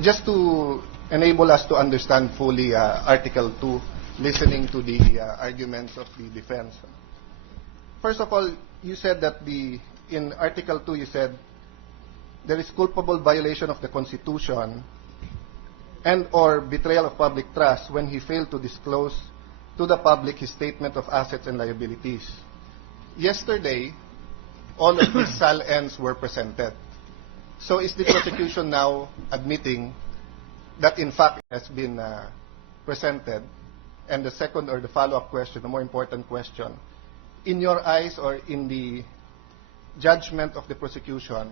Just to enable us to understand fully Article 2, listening to the arguments of the defense. First of all, you said that in Article 2, you said there is culpable violation of the Constitution and or betrayal of public trust when he failed to disclose to the public his statement of assets and liabilities. Yesterday, all of these SAL-Ns were presented. So is the prosecution now admitting that in fact it has been presented? And the second or the follow-up question, the more important question, in your eyes or in the judgment of the prosecution,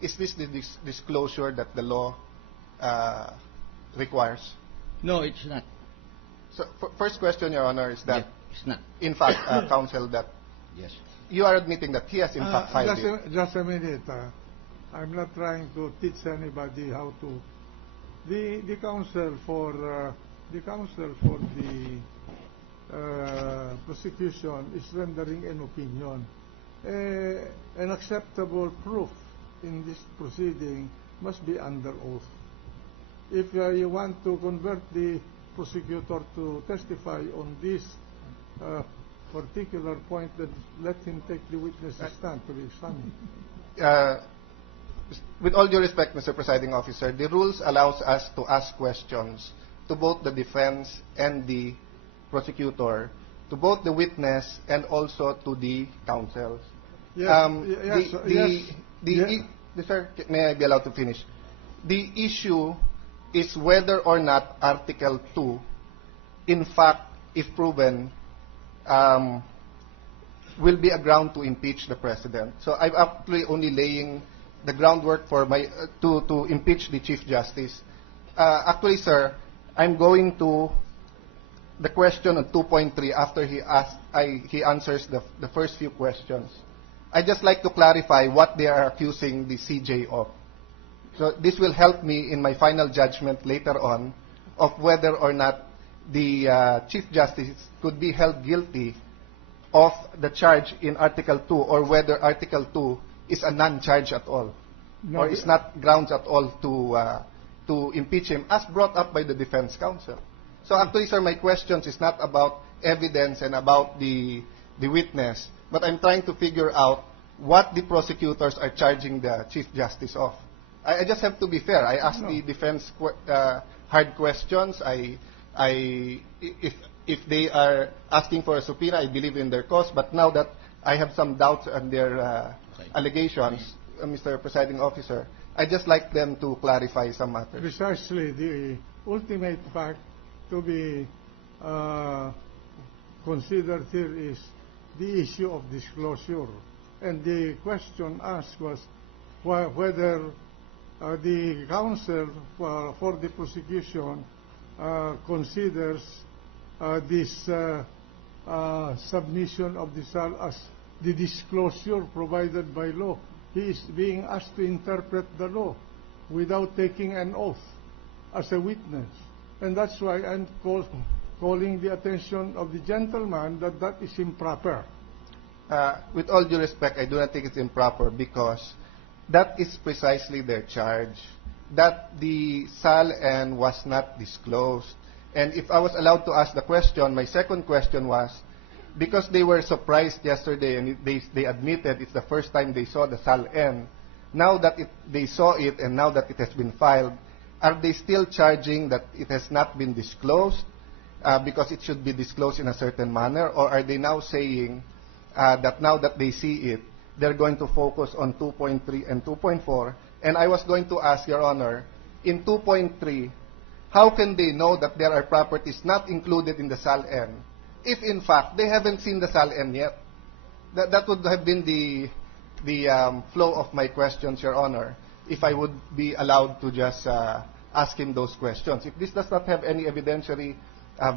is this the disclosure that the law requires? No, it's not. So first question, Your Honor, is that It's not. in fact, counsel, that Yes. you are admitting that he has in fact filed it. Just a minute. I'm not trying to teach anybody how to. The counsel for the prosecution is rendering an opinion. An acceptable proof in this proceeding must be under oath. If you want to convert the prosecutor to testify on this particular point, then let him take the witness's stand to be examined. With all due respect, Mr. Presiding Officer, the rules allows us to ask questions to both the defense and the prosecutor, to both the witness and also to the counsel. Yes, Sir, may I be allowed to finish? The issue is whether or not Article 2, in fact, if proven, will be a ground to impeach the President. So I'm actually only laying the groundwork for my to impeach the Chief Justice. Actually, sir, I'm going to the question on 2.3 after he answers the first few questions. I just like to clarify what they are accusing the CJ of. So this will help me in my final judgment later on of whether or not the Chief Justice could be held guilty of the charge in Article 2 or whether Article 2 is a non-charge at all, No, or is not grounds at all to impeach him, as brought up by the defense counsel. So actually, sir, my questions is not about evidence and about the witness, but I'm trying to figure out what the prosecutors are charging the Chief Justice of. I just have to be fair. I asked the defense hard questions. If they are asking for a subpoena, I believe in their cause. But now that I have some doubts on their allegations, Mr. Presiding Officer, I just like them to clarify some matters. Precisely, the ultimate fact to be considered here is the issue of disclosure. And the question asked was whether the counsel for the prosecution considers this submission of the SAL as the disclosure provided by law. He is being asked to interpret the law without taking an oath as a witness. And that's why I'm calling the attention of the gentleman that that is improper. With all due respect, I do not think it's improper because that is precisely their charge, that the SAL-N was not disclosed. And if I was allowed to ask the question, my second question was, because they were surprised yesterday and they admitted it's the first time they saw the SAL-N, now that they saw it and now that it has been filed, are they still charging that it has not been disclosed because it should be disclosed in a certain manner? Or are they now saying that now that they see it, they're going to focus on 2.3 and 2.4? And I was going to ask, Your Honor, in 2.3, how can they know that there are properties not included in the SAL-N if, in fact, they haven't seen the SAL-N yet? That would have been the flow of my questions, Your Honor, if I would be allowed to just ask him those questions. If this does not have any evidentiary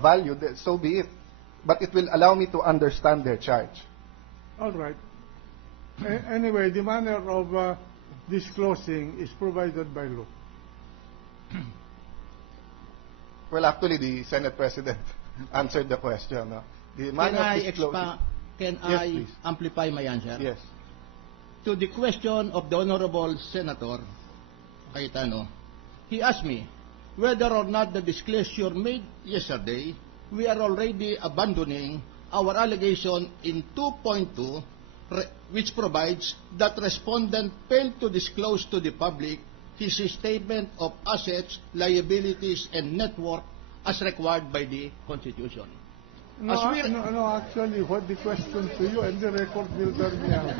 value, so be it. But it will allow me to understand their charge. All right. Anyway, the manner of disclosing is provided by law. Well, actually, the Senate President answered the question. No? The Can manner of I disclosing. can Yes, I please. amplify my answer? Yes. To the question of the Honorable Senator Cayetano, he asked me whether or not the disclosure made yesterday, we are already abandoning our allegation in 2.2, which provides that respondent failed to disclose to the public his statement of assets, liabilities, and net worth as required by the Constitution. No, As we- no, actually, what the question to you, and the record will bear me out,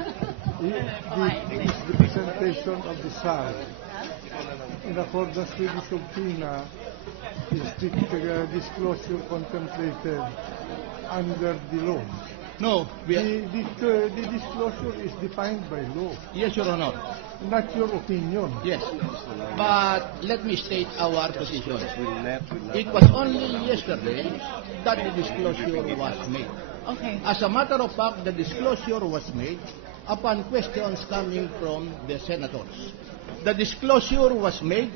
is the presentation of the SAL. In accordance with the subpoena, is the disclosure contemplated under the law. No, we are, The disclosure is defined by law, yes, Your Honor. not your opinion. Yes. But let me state our position. It was only yesterday that the disclosure was made. Okay. As a matter of fact, the disclosure was made upon questions coming from the senators. The disclosure was made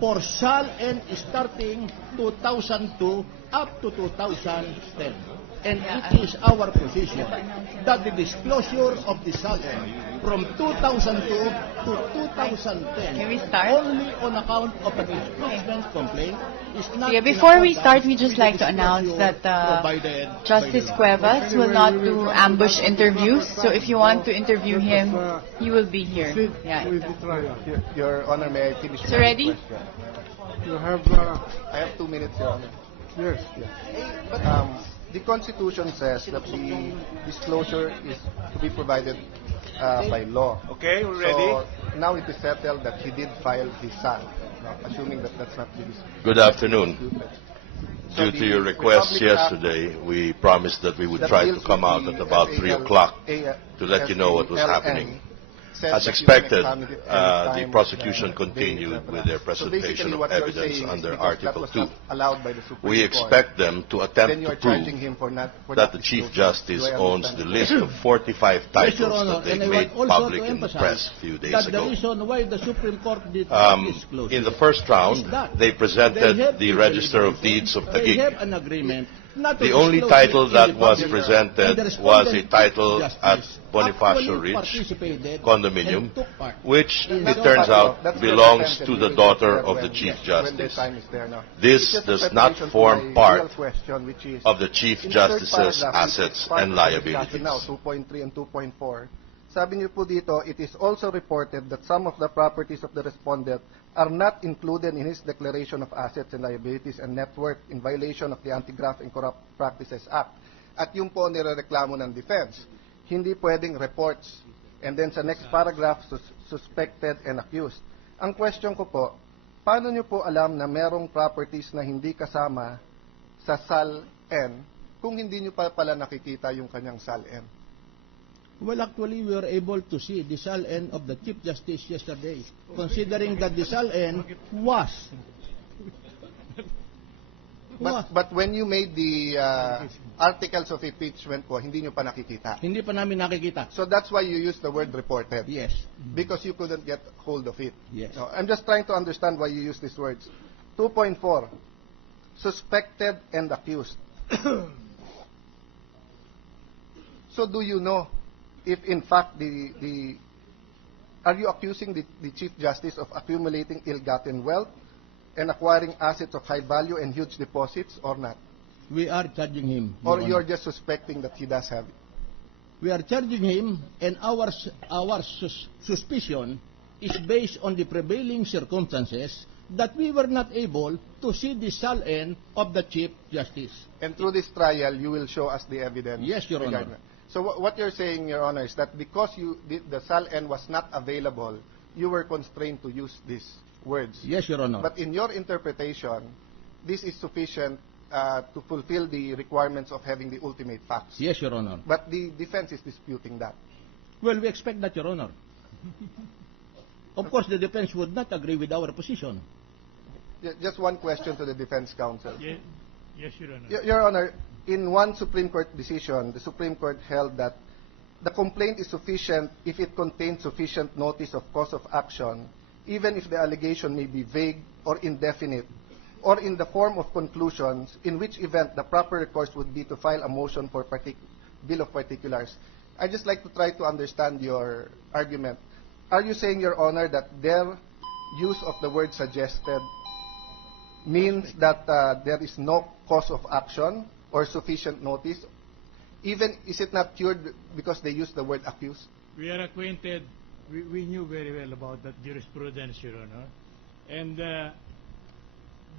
for SAL-N starting 2002 up to 2010. And it is our position that the disclosure of the SAL-N from 2002 to 2010 Can we start? only on account of an impeachment complaint is not Yeah, in before we accordance start, we with just the like to announce disclosure that provided Justice by the law. Cuevas will not do ambush interviews. So if you want to interview him, he will be here. Proceed Yeah. with the trial. Your Honor, may I finish So my ready? question? You have, I have 2 minutes, Your Honor. yes. The Constitution says that the disclosure is to be provided by law. Okay, we're ready. So now it is settled that he did file his SAL, assuming that that's not the Good afternoon. So Due to the your request Republic Act yesterday, we promised that we would that try to deals come with out the at about 3 o'clock to let you know what was SALN happening. says As that you can expected, examine it the anytime, prosecution day, continued etc. with their So presentation basically of what you're evidence saying is under because that Article was 2. not allowed by the Supreme We Court, expect them to then attempt you to are prove charging him for not that the Chief disclosure. Justice Do I owns understand the that? list of 45 Yes, Your titles Honor, that they and I made want also public to in the emphasize press a few days that the ago. reason why the Supreme Court did not disclose In the first round, is that they they presented have the a Register of deliberation, Deeds of they Taguig. have an agreement not to The only disclose title it in that the was public, presented and the was a respondent title justice at Bonifacio actually Ridge participated condominium, and took part. which in it the- turns out That's where belongs the to sentence the will be daughter declared of the when- Chief when the Justice. time is there now. This It's just a does not preparation to form my part real question, which is, of the Chief in the third Justice's paragraph, which is assets part and of the discussion liabilities. Now, 2.3 and 2.4. Sabi niyo po dito, it is also reported that some of the properties of the respondent are not included in his declaration of assets and liabilities and net worth in violation of the Anti-Graft and Corrupt Practices Act. At yung po nirereklamo ng defense, hindi pwedeng reports. And then sa next paragraph, suspected and accused. Ang question ko po, paano niyo po alam na merong properties na hindi kasama sa SAL-N kung hindi niyo pa pala nakikita yung kanyang SAL-N? Well, actually, we were able to see the SAL-N of the Chief Justice yesterday, considering that the SAL-N was. But when you made the articles of impeachment po, hindi nyo pa nakikita. Hindi pa namin nakikita. So that's why you use the word reported. Yes. Because you couldn't get hold of it. Yes. No, I'm just trying to understand why you use these words. 2.4, suspected and accused. So do you know if in fact are you accusing the Chief Justice of accumulating ill-gotten wealth and acquiring assets of high value and huge deposits or not? We are charging him. Or Your you're Honor. just suspecting that he does have it? We are charging him, and our suspicion is based on the prevailing circumstances that we were not able to see the SAL-N of the Chief Justice. And through this trial, you will show us the evidence? Yes, Your regarding Honor. that. So what you're saying, Your Honor, is that because the SAL-N was not available, you were constrained to use these words. Yes, Your Honor. But in your interpretation, this is sufficient to fulfill the requirements of having the ultimate facts. Yes, Your Honor. But the defense is disputing that. Well, we expect that, Your Honor. Of course, the defense would not agree with our position. Just one question to the defense counsel. Yes, Your Honor. Your Honor, in one Supreme Court decision, the Supreme Court held that the complaint is sufficient if it contains sufficient notice of cause of action, even if the allegation may be vague or indefinite, or in the form of conclusions, in which event the proper recourse would be to file a motion for bill of particulars. I'd just like to try to understand your argument. Are you saying, Your Honor, that their use of the word suggested means that there is no cause of action or sufficient notice? Even, is it not cured because they use the word accused? We are acquainted, we knew very well about that jurisprudence, Your Honor. And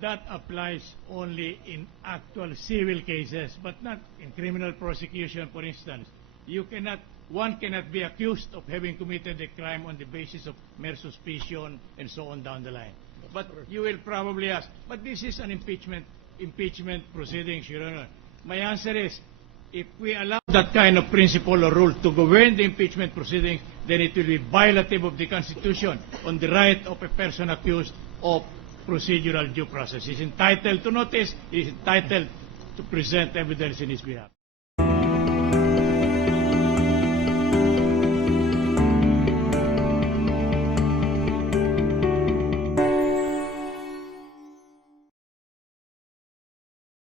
that applies only in actual civil cases, but not in criminal prosecution, for instance. One cannot be accused of having committed a crime on the basis of mere suspicion and so on down the line. But you will probably ask, but this is an impeachment proceedings, Your Honor. My answer is, if we allow that kind of principle or rule to govern the impeachment proceedings, then it will be violative of the Constitution on the right of a person accused of procedural due process. He is entitled to notice, he is entitled to present evidence in his behalf.